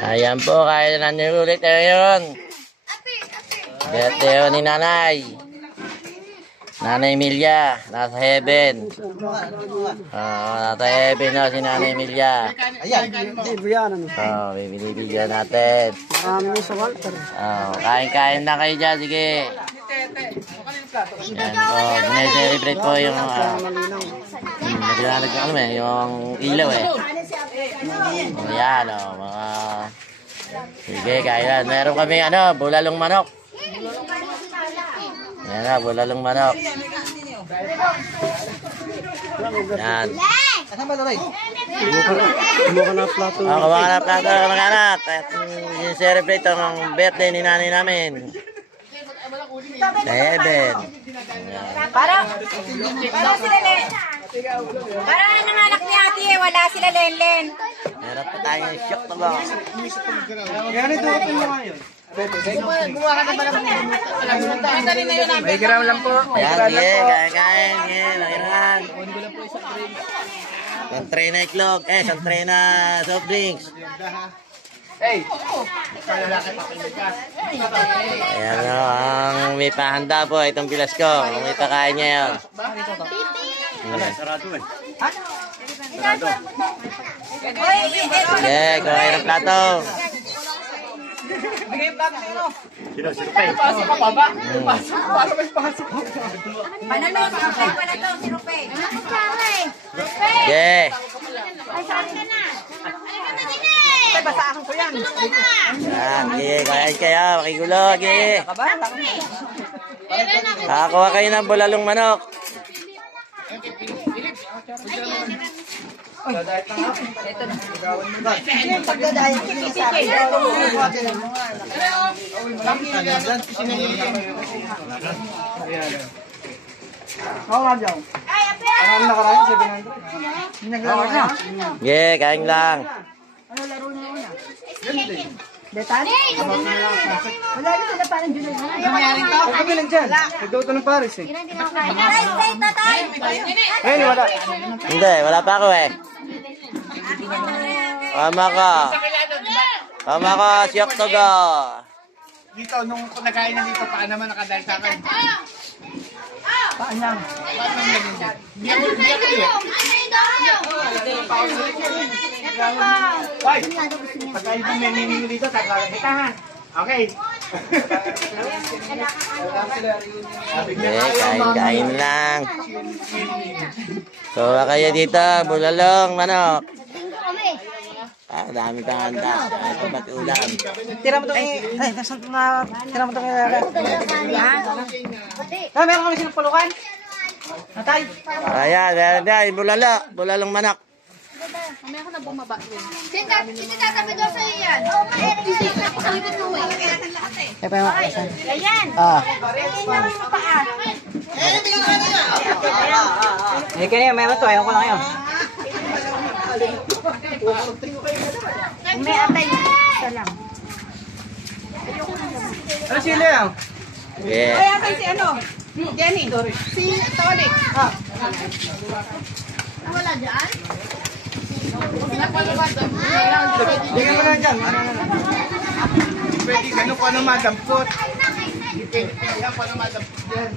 Ayan po, kaya na ulit ngayon. Birthday ni Nanay. Nanay Emilia, nasa heaven. Nasa heaven na si Nanay Emilia. Bibili-bili natin. Kain-kain na kayo dyan, sige. Yan po, sineselebrate po yung naglalag yung ilaw eh. Ayan o, mga... Sige, kaya meron kami bulalong manok. Ayan na, bulalong manok. Yan. Kumuha na plato. Kumuha na plato mga anak. Sineselebrate ang birthday ni nanay namin. Seven. Parang sila Len. Parang ang anak ni ate wala sila Len. Meron pa tayong shock to ba? Yan ito ito ngayon. Gumawa ka na ba naman? May gram lang po. Ayan, sige, kain-kain. Ayan. Isang tray na iklog. Isang tray na soft drinks. Hey! Ayan ang may pahanda po. Itong bilas ko. May pakain niya yun. Sarado eh. Okay, kuhain ng plato. Bigay yung plato nyo. Sirupay. Pasok ka pa ba? Pasok. Para may pasok. Panalo, sirupay pala to, sirupay. Okay. Ay, saan ka na? Ay, basahan ko yan. Ayan, sige, kuhain kayo. Makigulo, sige. Nakakuha kayo ng bulalong manok. Dadayat na nga. Ito na. Pagdadayat ko sa akin. Oo nga dyan. Ano nakaraan? 700? Naglaro na. Okay, kain lang. Ano laro na una? Detal? Wala rin sila parang July. Nangyari to? Ang kabilang dyan. Nagdaw ito ng Paris eh. Tay, tatay! Ayun, wala. Hindi, wala pa ako eh. Tama ka. Tama ka, siyok to go. Dito, nung nagkain na dito, paan naman nakadahil sa akin? Paan lang. Ay! Pagkain mo may menu dito, tagalagitahan. Okay. Kain lang. So, kayo dito, bulalong, manok. Dami kang handa. Ito ba't ulam? Tira mo ito tira mo ito ha? Meron kami silang pulukan? Natay? Ayan, meron bulalong manok. Mamaya ko na bumaba yun. Hindi tatabi daw sa'yo yan. Hindi, napakalikot mo eh. Kaya ng lahat eh. Ayan. Ayan mo paa. Eh, kanina meron ito. Ayaw ko na ngayon. May atay. Isa lang. Ano sila yan? Yeah. Ay, atay si ano? Jenny. Si Tony. Wala dyan? Bigyan mo na dyan. Pwede ganun ko ano madampot. Pwede ganun ko ano madampot dyan.